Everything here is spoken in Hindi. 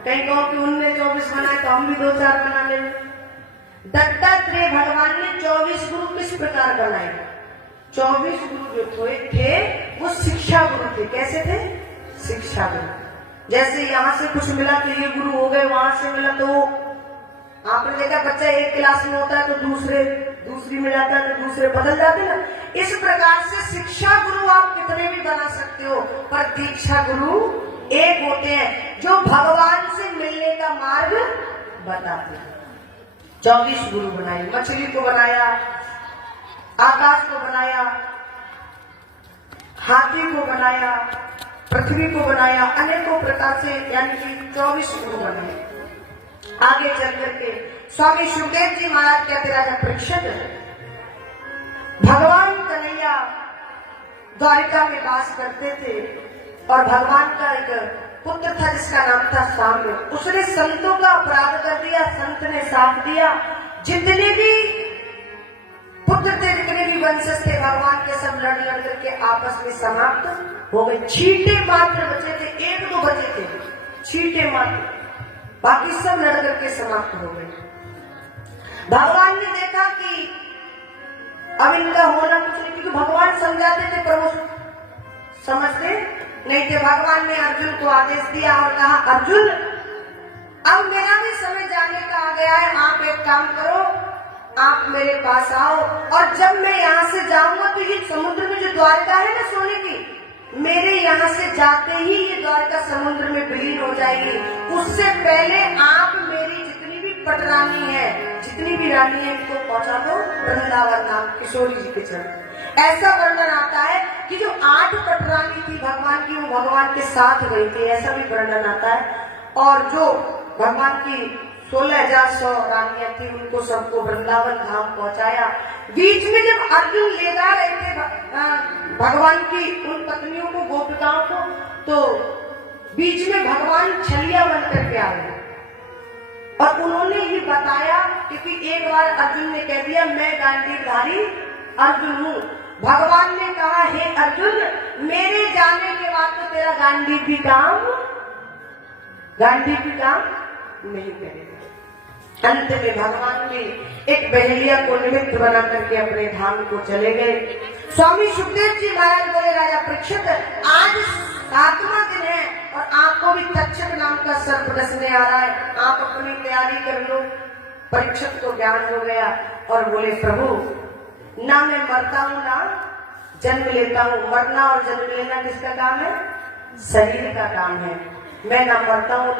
कहीं कहो कि उनने 24 बनाए तो हम भी 2-4 बना लेंगे। दत्तात्रेय भगवान ने 24 गुरु किस प्रकार बनाए? 24 गुरु जो थे वो शिक्षा गुरु थे। कैसे थे? शिक्षा गुरु। जैसे यहाँ से कुछ मिला तो ये गुरु हो गए, वहां से मिला तो आपने देखा बच्चा एक क्लास में होता है तो दूसरी में जाता है तो दूसरे बदल जाते ना। इस प्रकार से शिक्षा गुरु आप कितने भी बना सकते हो, पर दीक्षा गुरु एक होते हैं जो भगवान से मिलने का मार्ग बताते हैं। 24 गुरु बनाए, मछली को बनाया, आकाश को बनाया, हाथी को बनाया, पृथ्वी को बनाया, अनेकों प्रकार से यानी कि 24 गुरु बनाए। आगे चल करके स्वामी सुखदेव जी महाराज कहते राजा परीक्षित, भगवान कन्हैया द्वारिका में वास करते थे और भगवान का एक पुत्र था जिसका नाम था साम्य। उसने संतों का अपराध कर दिया, संत ने साथ दिया। जितने भी पुत्र थे, जितने भी वंशज थे भगवान के, सब लड़ करके आपस में समाप्त हो गए। छींटे मात्र बचे थे, 1-2 बचे थे, छींटे मात्र, बाकी सब लड़ करके समाप्त हो गए। भगवान ने देखा कि अब इनका होना कुछ नहीं, क्योंकि भगवान समझाते थे पर वो समझते नहीं थे। भगवान ने अर्जुन को आदेश दिया और कहा, अर्जुन अब मेरा भी समय जाने का आ गया है, आप एक काम करो, आप मेरे पास आओ और जब मैं यहाँ से जाऊंगा तो ये समुद्र में जो द्वारका है ना सोने की, मेरे यहाँ से जाते ही ये द्वारका समुद्र में विलीन हो जाएगी। उससे पहले आप मेरी जितनी भी पटरानी है, जितनी भी रानी है, इनको पहुंचा दो वृंदावन नाम किशोरी जी के चरण। ऐसा वर्णन आता है कि जो 8 पटरानी थी भगवान की, वो भगवान के साथ गई थी, ऐसा भी वर्णन आता है। और जो भगवान की 16,100 रानियां थी, उनको सबको वृंदावन धाम पहुंचाया। बीच में जब अर्जुन ले जा रहे थे भगवान की उन पत्नियों को, गोपिकाओं को, तो बीच में भगवान छलिया बन करके आ गए और उन्होंने ये बताया, क्योंकि एक बार अर्जुन ने कह दिया मैं गांडीवधारी अर्जुन हूँ। भगवान ने कहा, हे अर्जुन, मेरे जाने के बाद तो तेरा गांडीव भी काम नहीं करेगा। अंत में भगवान ने एक बहेलिया को निमित्त बना करके अपने धाम को चले गए। स्वामी सुखदेव जी महाराज बोले, राजा परीक्षित, आज 7वां दिन है और आपको भी तक्षक नाम का सर्प डसने आ रहा है, आप अपनी तैयारी कर लो। परीक्षित को ज्ञान हो गया और बोले, प्रभु ना मैं मरता हूँ ना जन्म लेता हूँ। मरना और जन्म लेना किसका काम है? शरीर का काम है। मैं ना मरता हूँ